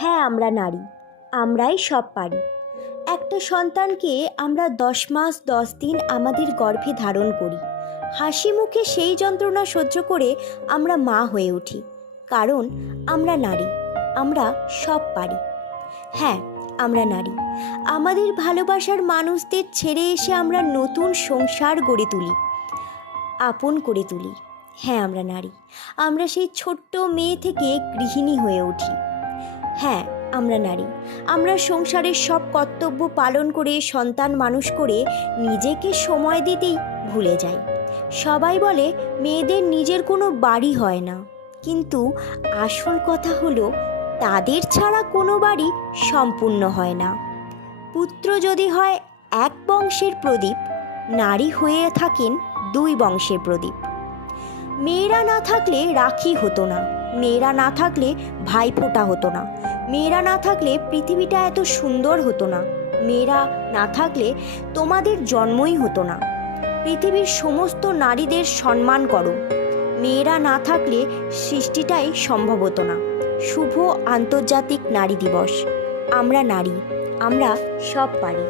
হ্যাঁ, আমরা নারী, আমরাই সব পারি। একটা সন্তানকে আমরা 10 মাস 10 দিন আমাদের গর্ভে ধারণ করি। হাসি মুখে সেই যন্ত্রণা সহ্য করে আমরা মা হয়ে উঠি, কারণ আমরা নারী, আমরা সব পারি। হ্যাঁ, আমরা নারী। আমাদের ভালোবাসার মানুষদের ছেড়ে এসে আমরা নতুন সংসার গড়ে তুলি, আপন করে তুলি। হ্যাঁ, আমরা নারী। আমরা সেই ছোট্ট মেয়ে থেকে গৃহিণী হয়ে উঠি। হ্যাঁ, আমরা নারী। আমরা সংসারের সব কর্তব্য পালন করে সন্তান মানুষ করে নিজেকে সময় দিতেই ভুলে যাই। সবাই বলে মেয়েদের নিজের কোনো বাড়ি হয় না, কিন্তু আসল কথা হলো তাদের ছাড়া কোনো বাড়ি সম্পূর্ণ হয় না। পুত্র যদি হয় এক বংশের প্রদীপ, নারী হয়ে থাকেন 2 বংশের প্রদীপ। মেয়েরা না থাকলে রাখি হতো না, মেয়েরা না থাকলে ভাইফোঁটা হতো না, মেয়েরা না থাকলে পৃথিবীটা এত সুন্দর হতো না, মেয়েরা না থাকলে তোমাদের জন্মই হতো না। পৃথিবীর সমস্ত নারীদের সম্মান করো। মেয়েরা না থাকলে সৃষ্টিটাই সম্ভব হতো না। শুভ আন্তর্জাতিক নারী দিবস। আমরা নারী, আমরা সব পারি।